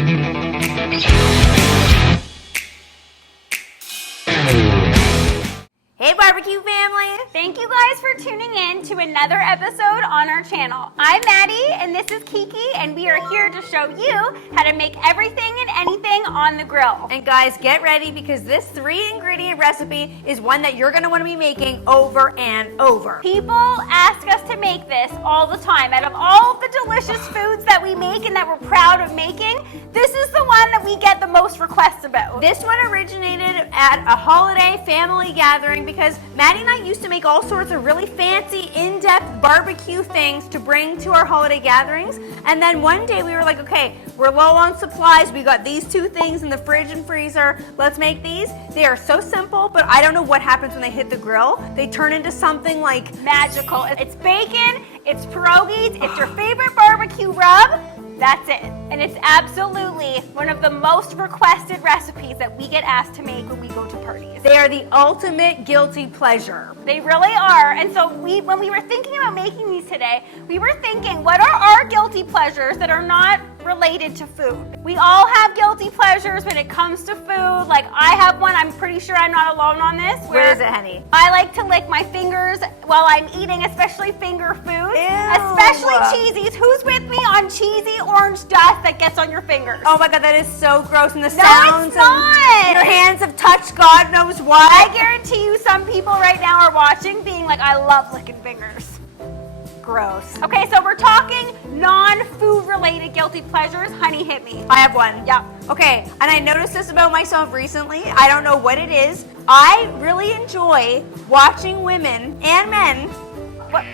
Hey barbecue family! Thank you guys for tuning in to another episode on our channel. I'm Maddie and this is Kiki, and we are here to show you how to make everything and anything on the grill. And guys, get ready because this 3-ingredient recipe is one that you're going to want to be making over and over. People ask us to make this all the time. Out of all of the delicious foods that we make and that we're proud of making, this is the one that we get the most requests about. This one originated at a holiday family gathering because Maddie and I used to make all sorts of really fancy, in-depth barbecue things to bring to our holiday gatherings. And then one day we were like, okay, we're low on supplies. We got these 2 things in the fridge and freezer. Let's make these. They are so simple, but I don't know what happens when they hit the grill. They turn into something like magical. It's bacon, it's pierogies, it's your favorite barbecue rub. That's it. And it's absolutely one of the most requested recipes that we get asked to make when we go to parties. They are the ultimate guilty pleasure. They really are. And so when we were thinking about making these today, we were thinking, what are our guilty pleasures that are not related to food? We all have guilty pleasures when it comes to food. Like I have one, I'm pretty sure I'm not alone on this. Where is it, honey? I like to lick my fingers while I'm eating, especially finger food. Especially cheesies. Who's with me on cheesy orange dust that gets on your fingers? Oh my God, that is so gross. And the sounds it's not. Your hands have touched God knows what. I guarantee you some people right now are watching being like, I love licking fingers. Gross. Okay, so we're talking non-food related guilty pleasures. Honey, hit me. I have one. Yeah. Okay, and I noticed this about myself recently. I don't know what it is. I really enjoy watching women and men. What?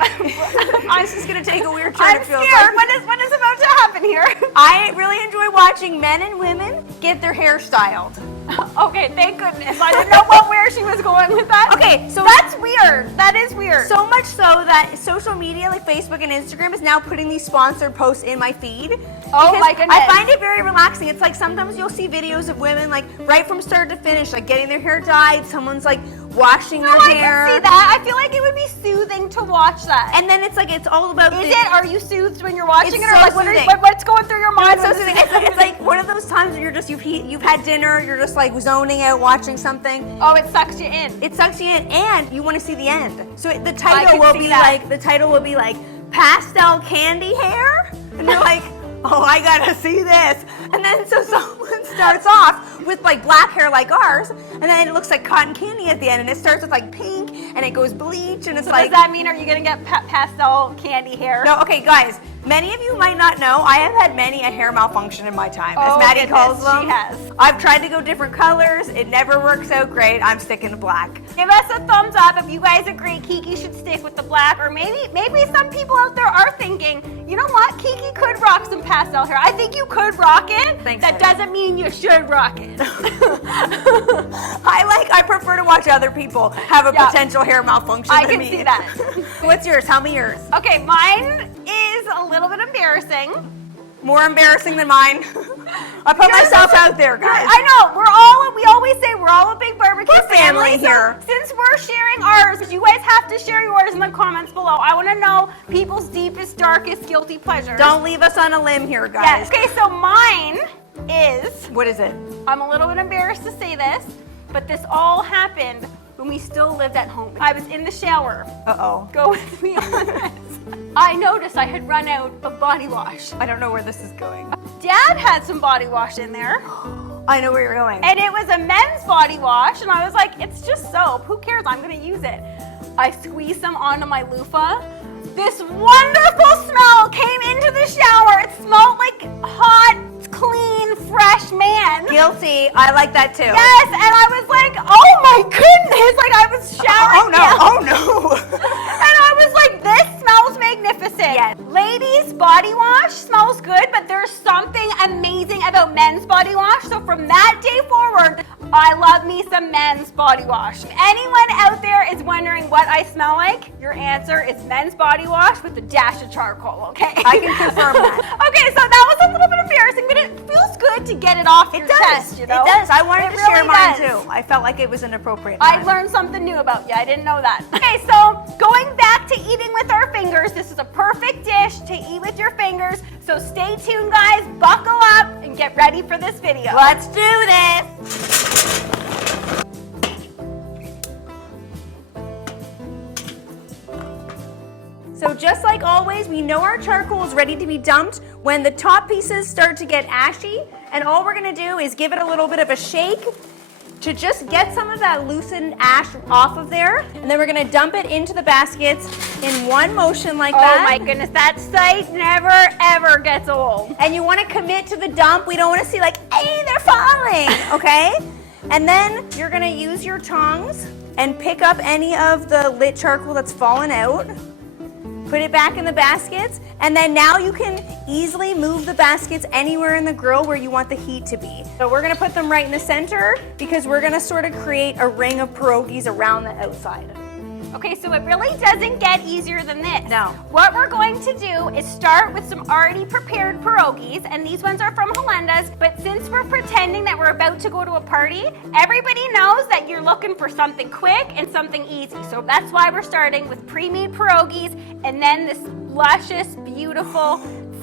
This is going to take a weird turn. I'm scared. What is about to happen here? I really enjoy watching men and women get their hair styled. Okay, thank goodness. I didn't know where she was going with that. Okay, so that's weird. That is weird. So much so that social media like Facebook and Instagram is now putting these sponsored posts in my feed. Oh my goodness. I find it very relaxing. It's like sometimes you'll see videos of women like right from start to finish, like getting their hair dyed. Someone's like washing their hair. I can see that. I feel like it would be soothing to watch that. And then it's like it's all about. Are you soothed when you're watching it, or so like what's going through your mind? No, it's so soothing. It's like one of those times where you're just you've had dinner, you're just like zoning out watching something. Oh, it sucks you in. It sucks you in, and you want to see the end. So the title will be like pastel candy hair, and you're like, oh, I gotta see this. And then so someone starts off with like black hair like ours, and then it looks like cotton candy at the end, and it starts with like pink, and it goes bleach, and it's like. Does that mean are you gonna get pastel candy hair? No, okay, guys. Many of you might not know, I have had many a hair malfunction in my time, as Maddie calls them. She has. I've tried to go different colors. It never works out great. I'm sticking to black. Give us a thumbs up if you guys agree Kiki should stick with the black, or maybe some people out there are thinking, you know what, Kiki could rock some pastel hair. I think you could rock it. Thanks, that doesn't mean you should rock it. I prefer to watch other people have a potential hair malfunction I than can see that. What's yours? Tell me yours. Okay, mine is a little bit embarrassing. More embarrassing than mine. I put myself out there, guys. I know. We always say we're all a big barbecue family here. So since we're sharing ours, you guys have to share yours in the comments below. I want to know people's deepest, darkest, guilty pleasures. Don't leave us on a limb here, guys. Yes. Okay, so mine is... What is it? I'm a little bit embarrassed to say this, but this all happened when we still lived at home. I was in the shower. Uh-oh. Go with me on this. I noticed I had run out of body wash. I don't know where this is going. Dad had some body wash in there. I know where you're going. And it was a men's body wash, and I was like, it's just soap. Who cares? I'm going to use it. I squeezed some onto my loofah. This wonderful smell came into the shower. It smelled like hot, clean, fresh man. Guilty. I like that too. Yes, and I was like, oh my goodness. Like I was showering. Oh no. And I was like, this smells magnificent. Yes. Ladies, body wash smells good, but there's something amazing about men's body wash. So from that day forward, I love me some men's body wash. If anyone out there is wondering what I smell like, your answer is men's body wash with a dash of charcoal, okay? I can confirm that. Okay, so that was a little bit embarrassing, but it feels good to get it off your chest, you know? It does. I wanted to share mine does. too. I felt like it was inappropriate. I learned something new about you. I didn't know that. Okay, so going back to eating with our fingers, this is a perfect dish to eat with your fingers. So stay tuned, guys. Buckle up and and get ready for this video. Let's do this. So just like always, we know our charcoal is ready to be dumped when the top pieces start to get ashy, and all we're gonna do is give it a little bit of a shake to just get some of that loosened ash off of there, and then we're gonna dump it into the baskets in one motion like that. Oh my goodness, that sight never ever gets old. And you wanna commit to the dump. We don't wanna see like, hey, they're falling, okay? And then you're gonna use your tongs and pick up any of the lit charcoal that's fallen out. Put it back in the baskets, and then now you can easily move the baskets anywhere in the grill where you want the heat to be. So we're gonna put them right in the center because we're gonna sort of create a ring of pierogies around the outside. Okay, so it really doesn't get easier than this. No. What we're going to do is start with some already prepared pierogies, and these ones are from Halenda's, but since we're pretending that we're about to go to a party, everybody knows that you're looking for something quick and something easy. So that's why we're starting with pre-made pierogies, and then this luscious, beautiful,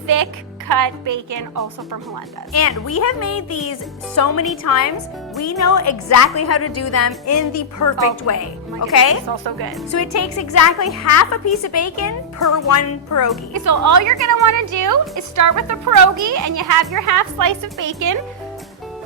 thick cut bacon, also from Halenda's. And we have made these so many times, we know exactly how to do them in the perfect way, okay? It's also good. So it takes exactly half a piece of bacon per one pierogi. Okay, so all you're gonna wanna do is start with the pierogi, and you have your half slice of bacon.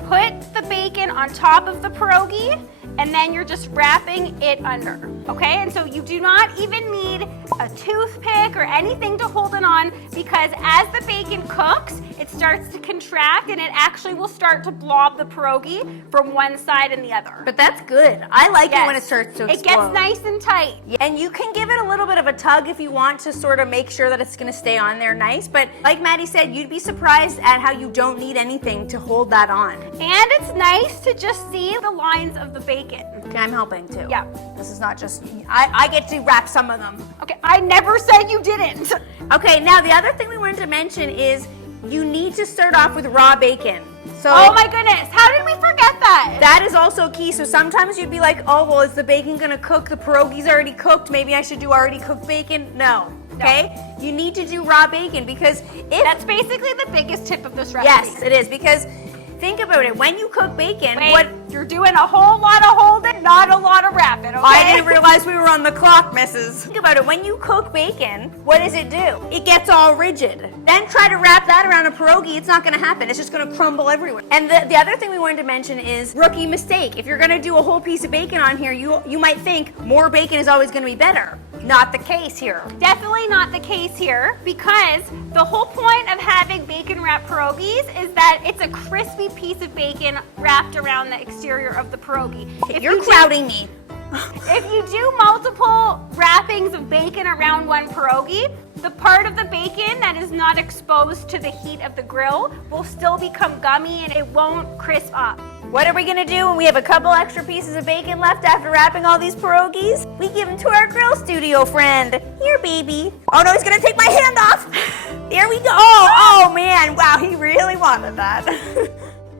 Put the bacon on top of the pierogi, and then you're just wrapping it under, okay? And so you do not even need a toothpick or anything to hold it on, because as the bacon cooks, it starts to contract and it actually will start to blob the pierogi from one side and the other. But that's good. I like it when it starts to explode. It gets nice and tight. Yeah. And you can give it a little bit of a tug if you want to sort of make sure that it's gonna stay on there nice. But like Maddie said, you'd be surprised at how you don't need anything to hold that on. And it's nice to just see the lines of the bacon. Okay, I'm helping too. Yeah. This is not just, I get to wrap some of them. Okay, I never said you didn't. Okay, now the other thing we wanted to mention is you need to start off with raw bacon. So Oh my goodness, how did we forget that? that is also key. So sometimes you'd be like, oh, well, is the bacon gonna cook? The pierogi's already cooked. Maybe I should do already cooked bacon. No, okay? You need to do raw bacon because if... That's basically the biggest tip of this recipe. Yes, it is, because think about it. When you cook bacon, Wait, you're doing a whole lot of holding, not a lot of wrapping, okay? I didn't realize we were on the clock, missus. Think about it. When you cook bacon, what does it do? It gets all rigid. Then try to wrap that around a pierogi. It's not going to happen. It's just going to crumble everywhere. And the other thing we wanted to mention is rookie mistake. If you're going to do a whole piece of bacon on here, you might think more bacon is always going to be better. Not the case here. Definitely not the case here, because the whole point of having bacon wrapped pierogies is that it's a crispy piece of bacon wrapped around the exterior of the pierogi. You're crowding me. If you do multiple wrappings of bacon around one pierogi, the part of the bacon that is not exposed to the heat of the grill will still become gummy and it won't crisp up. What are we gonna do when we have a couple extra pieces of bacon left after wrapping all these pierogies? We give them to our grill studio friend. Here, baby. Oh no, he's gonna take my hand off. There we go. Oh man, wow, he really wanted that.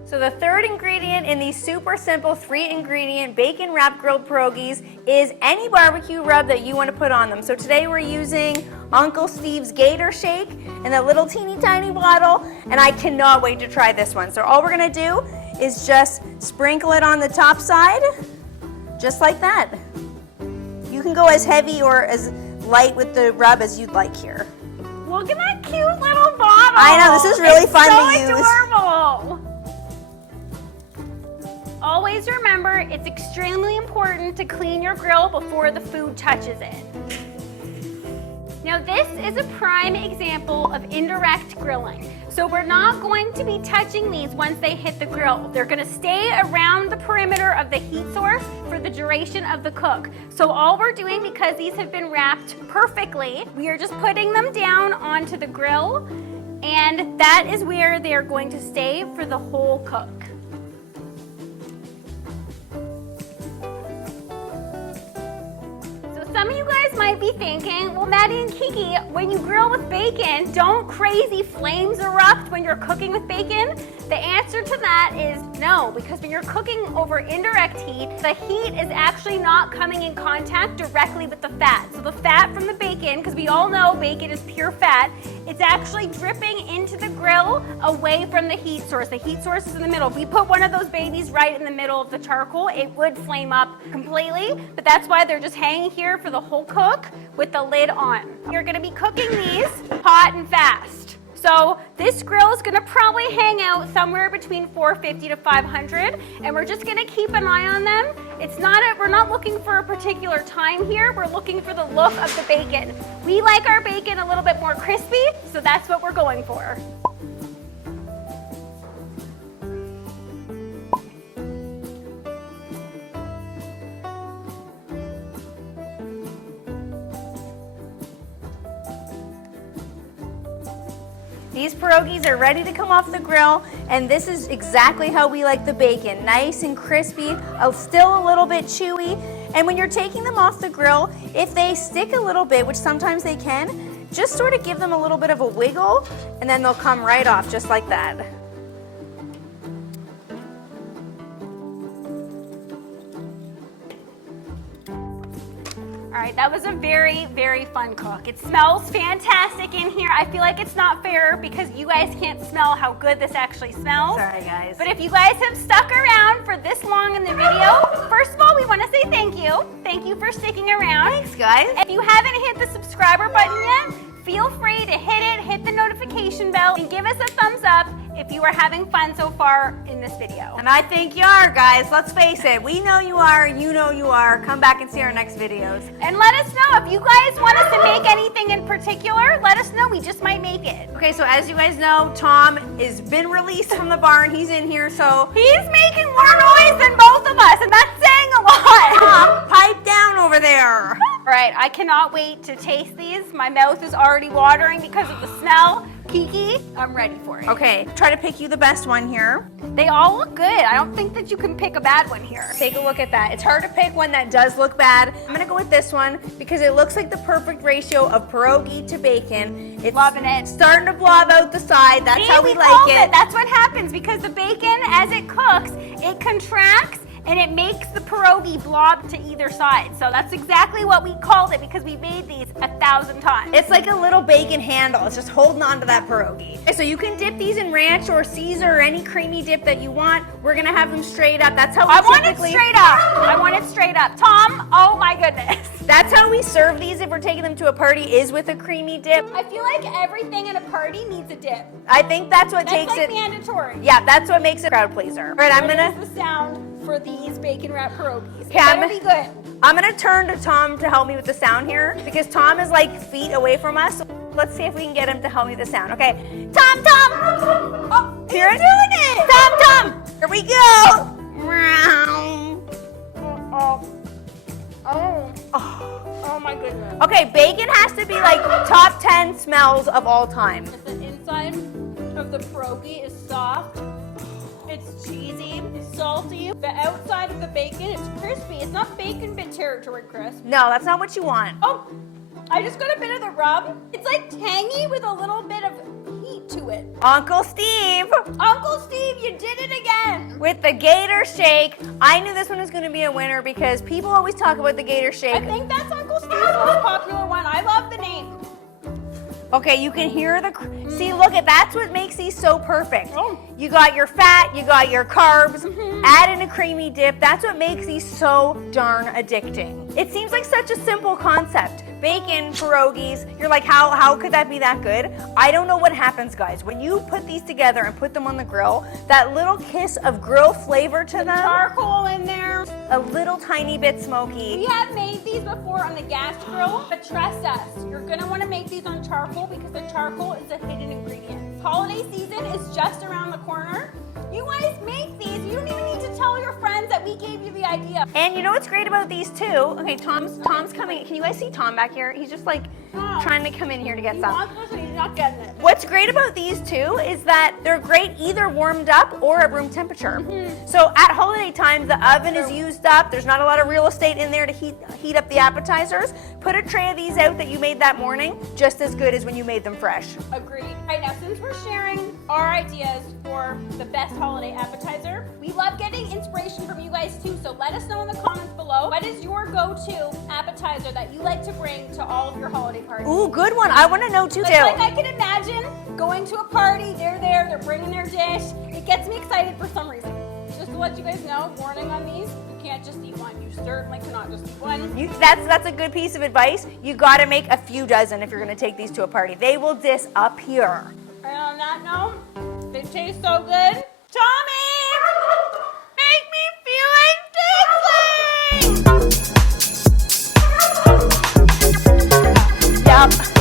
So the third ingredient in these super simple 3-ingredient bacon wrapped grilled pierogies is any barbecue rub that you want to put on them. So today we're using Uncle Steve's Gator Shake in a little teeny tiny bottle, and I cannot wait to try this one. So all we're gonna do is just sprinkle it on the top side, just like that. You can go as heavy or as light with the rub as you'd like here. Look at that cute little bottle. I know, this is really fun to use. It's so adorable. Always remember, it's extremely important to clean your grill before the food touches it. Now this is a prime example of indirect grilling. So we're not going to be touching these once they hit the grill. They're gonna stay around the perimeter of the heat source for the duration of the cook. So all we're doing, because these have been wrapped perfectly, we are just putting them down onto the grill, and that is where they are going to stay for the whole cook. Some of you guys might be thinking, well, Maddie and Kiki, when you grill with bacon, don't crazy flames erupt when you're cooking with bacon? The answer to that is no, because when you're cooking over indirect heat, the heat is actually not coming in contact directly with the fat. So the fat from the bacon, because we all know bacon is pure fat, it's actually dripping into the grill away from the heat source. The heat source is in the middle. If we put one of those babies right in the middle of the charcoal, it would flame up completely, but that's why they're just hanging here for the whole cook with the lid on. You're gonna be cooking these hot and fast. So this grill is gonna probably hang out somewhere between 450 to 500, and we're just gonna keep an eye on them. We're not looking for a particular time here, we're looking for the look of the bacon. We like our bacon a little bit more crispy, so that's what we're going for. These pierogies are ready to come off the grill, and this is exactly how we like the bacon. Nice and crispy, still a little bit chewy. And when you're taking them off the grill, if they stick a little bit, which sometimes they can, just sort of give them a little bit of a wiggle, and then they'll come right off just like that. All right, that was a very, very fun cook. It smells fantastic in here. I feel like it's not fair because you guys can't smell how good this actually smells. Sorry, guys. But if you guys have stuck around for this long in the video, first of all, we want to say thank you. Thank you for sticking around. Thanks, guys. If you haven't hit the subscriber button yet, feel free to hit the notification bell, and give us a thumbs up if you are having fun so far in this video. And I think you are, guys. Let's face it. We know you are. You know you are. Come back and see our next videos. And let us know if you guys want us to make anything in particular. Let us know. We just might make it. Okay, so as you guys know, Tom has been released from the barn. He's in here, so He's making more noise than both of us, and that's saying a lot. Tom, pipe down over there. All right, I cannot wait to taste these. My mouth is already watering because of the smell. Kiki, I'm ready for it. Okay, try to pick you the best one here. They all look good. I don't think that you can pick a bad one here. Take a look at that. It's hard to pick one that does look bad. I'm gonna go with this one because it looks like the perfect ratio of pierogi to bacon. It's Loving it. starting to blob out the side. That's See, how we like called it. That's what happens because the bacon, as it cooks, it contracts and it makes the pierogi blob to either side. So that's exactly what we called it because we made these 1,000 times. It's like a little bacon handle. It's just holding on to that pierogi. Okay, so you can dip these in ranch or Caesar or any creamy dip that you want. We're gonna have them straight up. That's how we I want it typically... straight up. I want it straight up. Tom, oh my goodness. That's how we serve these if we're taking them to a party, is with a creamy dip. I feel like everything in a party needs a dip. I think that's what That's takes like it... mandatory. Yeah, that's what makes it a crowd pleaser. All right, I'm What gonna... is the sound for these bacon wrapped pierogies? It Okay, better be good. I'm gonna turn to Tom to help me with the sound here because Tom is like feet away from us. So let's see if we can get him to help me with the sound. Okay, Tom! Oh, here doing it! Tom! Here we go! Oh my goodness. Okay, bacon has to be like top 10 smells of all time. The inside of the pierogi is soft. It's cheesy, it's salty. The outside of the bacon, it's crispy. It's not bacon bit territory crisp. No, that's not what you want. Oh, I just got a bit of the rub. It's like tangy with a little bit of heat to it. Uncle Steve Uncle Steve, you did it again. with the Gator Shake. I knew this one was gonna be a winner because people always talk about the Gator I Shake. think that's Uncle Steve's most popular one. I love the name. Okay, you can hear the... See, look, that's what makes these so perfect. Oh. You got your fat, you got your carbs, add in a creamy dip. That's what makes these so darn addicting. It seems like such a simple concept. Bacon, pierogies, you're like, how could that be that good? I don't know what happens, guys. When you put these together and put them on the grill, that little kiss of grill flavor to them, Charcoal in there. a little tiny bit smoky. We have made these before on the gas grill, but trust us, you're gonna wanna make these on charcoal because the charcoal is a hidden ingredient. Holiday season is just around the corner. You guys make these. You don't even need to tell your friends that we gave you the idea. And you know what's great about these too? Okay, Tom's coming. Can you guys see Tom back here? He's just like trying to come in here to get He some. wants this and he's not getting it. What's great about these too is that they're great either warmed up or at room temperature. So at holiday time, the oven is used up. There's not a lot of real estate in there to heat up the appetizers. Put a tray of these out that you made that morning, just as good as when you made them fresh. Agreed. All right, now since we're sharing our ideas for the best holiday appetizer, we love getting inspiration from you guys too. So let us know in the comments below, what is your go-to appetizer that you like to bring to all of your holiday parties? Ooh, good one. I want to know too. Like I can imagine going to a party, they're there, they're bringing their dish. It gets me excited for some reason. Just to let you guys know, warning on these, you can't just eat one. You certainly cannot just eat one. That's a good piece of advice. You got to make a few dozen if you're going to take these to a party. They will disappear. And on that note, they taste so good. Tommy! Make me feel like dancing! Yep.